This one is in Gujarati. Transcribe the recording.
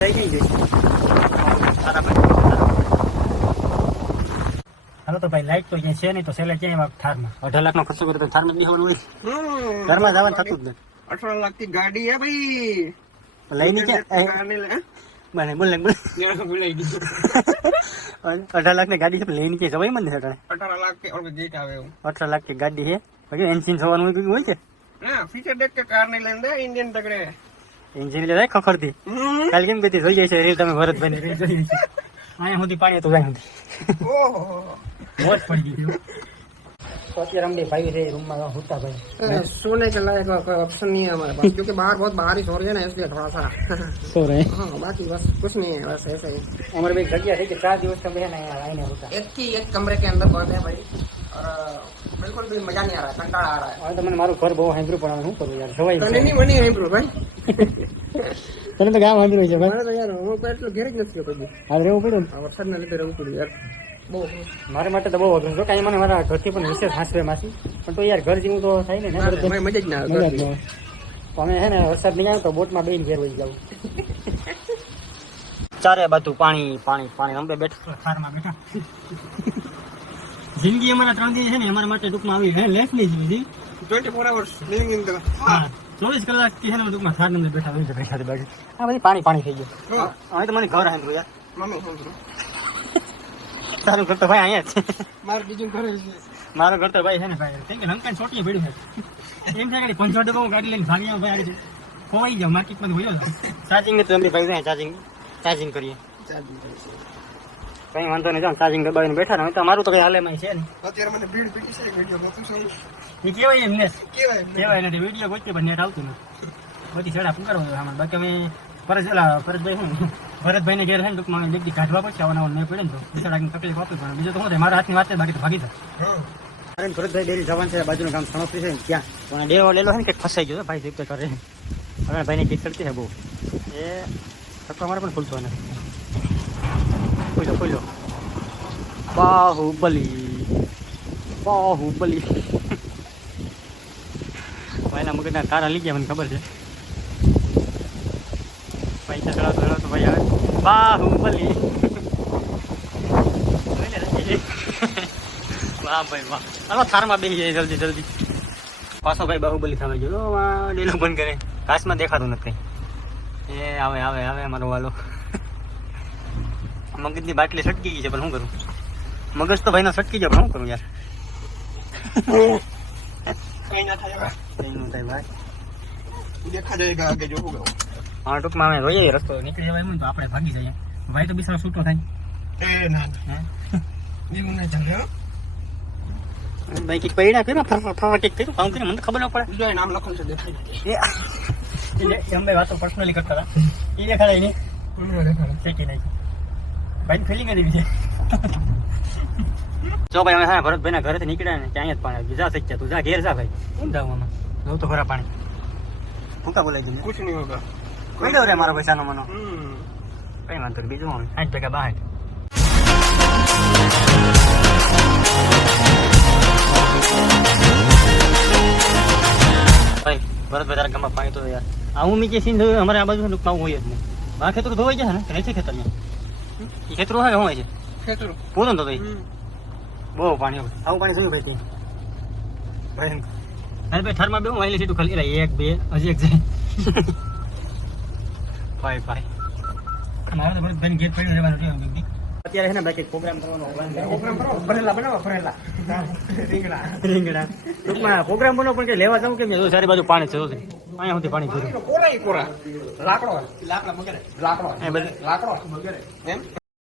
હાલો તો ભાઈ લાઈટ તો અહીંયા છે નહીં તો છેલ્લે ક્યાંય થારમાં 18 લાખનો ખર્ચો કર્યો તો થારમાં બેસવાનું હોય ઘરમાં જવાનું થતું જ નથી. 18 લાખ ની ગાડી હે ભાઈ લઈને ક્યાં મને બોલ 18 લાખ ની ગાડી છે લઈને ક્યાં જવાય મને 18 લાખ के और जेट आवे 18 લાખ ની ગાડી છે પછી એન્જિન થવાનું હોય છે ના ફીચર દેખ કે કાર ને લેંદે ઇન્ડિયન તગડે એન્જિન લે ખખડતી કાલ કેમ કીધી જોઈ જાય છે રીલ તમે ભરતભાઈ ની રીલ જોઈ છે અહીંયા સુધી પાણી તો જાય સુધી ओहो મોજ પડી ગઈ तो અત્યારે हम भाई रे रूम में होता भाई सोने के लायक कोई ऑप्शन नहीं है हमारे पास क्योंकि बाहर बहुत बारिश हो रही है ना इसलिए थोड़ा सा सो रहे हाँ बाकी बस कुछ नहीं है बस ऐसे ही हमारे भाई जगह है कि 4 दिवस का बहन है आए नहीं होता एक की एक कमरे के अंदर बैठे हैं भाई और बिल्कुल भी मजा नहीं आ रहा है कंटाळा आ रहा है और तो मैंने मारो घर बहुत हैंब्रू पड़ा हूं करूं यार सवाई तने नहीं बनी है ब्रो भाई तने तो गाम हैंब्रू છે ભાઈ मारे तो यार હું પેટ્રોલ ઘેર જ નથી કોઈ હાલ રેવું પડ્યું આ વરસાદના લીધે રહેવું પડ્યું યાર બહુ મારે માટે તો બહુ અઘરું છે કાંઈ મને મારા ઘરથી પણ વિશેષ હાંસવે માસી પણ તો યાર ઘર જેવું તો થાય ને ભાઈ મજા જ ના આવે મજા જ ન આવે. અમે છે ને વરસાદ નહીં આવે તો બોટમાં બેન ઘેર વહી જાવ ચારે બાજુ પાણી પાણી પાણી અમે બેઠા ખારમાં બેઠા જિંદગી અમારા 3 દિવસ છે ને અમારા માટે ટૂંકમાં આવી હે લેસની જિંદગી 24 hours living in the હા 24 કલાક થી છે ને ટૂંકમાં ખાર નંબર બેઠા હોય બેઠા બાજુ આ બધી પાણી પાણી થઈ ગયું હવે તો મને ઘર આંધ્રું યાર મમ્મી સમજો તારું ઘર તો ભાઈ અહીંયા જ છે માર બીજું ઘરે છે મારું ઘર તો ભાઈ છે ને ભાઈ કેમ કે લંકન છોટી પડ્યું છે એમ છે કે 500 ડબ્બા ગાડી લઈને ભાગી આવું ભાઈ ખોવાઈ જાવ માર્કેટમાં ભયો ચાર્જિંગ ને તો અમે ભાઈ ચાર્જિંગ કરીએ કઈ વાંધો નહીં જાવ ચાર્જિંગ દબાવીને બેઠા ને તો મારું તો કઈ હાલે માં છે ને અત્યારે મને ભીડ પીટી છે વિડિયો નતું શું એ કેવાય એમ ને કેવાય નથી વિડીયો ગોચે પણ નેટ આવતું નથી બધી છેડા પુકારો આમાં બાકી અમે ભરતભાઈ હું ભરતભાઈને ઘેર છે ને ટૂંકમાં અમે જગ્યા કાઢવા પડશે આવવાનું નહીં પડે ને તો બિચારાની તકલીફ આપવી પડે બીજું તો શું થાય મારા હાથની વાત છે બાકી તો ભાગી જાય ભરતભાઈ ડેરી જવાનું છે બાજુનું ગામ સણોસરી છે ને ત્યાં પણ ડેરો લેલો છે ને કંઈક ફસાઈ ગયો ભાઈ જીત કરે હવે ભાઈને કીક ચડતી છે બહુ એ થતો અમારે પણ ખુલતો નથી ખુલ્લો બાહુબલી ભાઈના મગજના તારા લઈ ગયા મને ખબર છે પૈસા ચડાવતો ભાઈ આવે બાહુબલી વાહ ભાઈ વાહ હાલો થારમાં બેસી જાય જલ્દી પાછો ભાઈ બાહુબલી થવા ગયો ડેલો બંધ કરે કાચમાં દેખાતું નથી એ આવે મારો વાલો મગજની બાટલી સટકી ગઈ છે પણ શું કરું મગજ તો ભાઈનો સટકી ગયો પણ શું કરું યાર કઈ ના થાય ભાઈ દેખા જાયગા આગે જો હોગા હા ટૂંકમાં અમે રોઈએ રસ્તો નીકળી જવાય તો આપણે ભાગી જઈએ ભાઈ તો બિચારો છૂટો થાય એ ના એવું ના ચાલે હો ભાઈ કઈક પૈડા કર્યો ફરવા કઈક કર્યું કામ કર્યું મને ખબર ન પડે બીજો નામ લખેલું છે દેખાય એમ ભાઈ વાતો પર્સનલી કરતા હતા એ દેખાડાય નહીં શેકી નાખી ભાઈ ફિલિંગ જ એવી છે જો ભાઈ અમે હા ભરતભાઈના ઘરેથી નીકળ્યા ને ત્યાં જ પાણી જા શક્યા તું જા ઘેર જા ભાઈ કેમ જાવ આમાં જોઉં તો ખરા પાણી ભૂકા બોલાઈ દઉં कुछ नहीं होगा કોઈ દો રે મારો પૈસાનો મનો કઈ વાંધો નહીં બીજું 60 ટકા 62 ભાઈ ભરતભાઈ તારા ગામમાં પાણી તો યાર આવું મીકે સીન જોયું અમારે આ બાજુ નુકસાન હોય જ નહીં આ ખેતર ધોવાઈ જાય ને કે નથી ખેતર એ ખેતરો હોય શું હોય છે खेतरो પૂરો તો બહુ પાણી આવું પાણી જોયું ભાઈ ભાઈ અરે ભાઈ થરમાં બે હું આવેલી સીધું ખાલી રહી 1 2 હજી એક જાય ભાઈ અમારે તો ભરતભાઈ ગેટ પડ્યું રહેવાનું છે અત્યારે છે ને બાકી પ્રોગ્રામ કરવાનો प्रोग्राम करो भरेला बनावा भरेला રીંગણા ટૂંકમાં પ્રોગ્રામ બનો પણ કે લેવા જાઉં કેમ સારી બાજુ પાણી છે અહીંયા સુધી પાણી ભર્યું કોરા લાકડો લાકડા વગેરે એ બધું લાકડો વગેરે એમ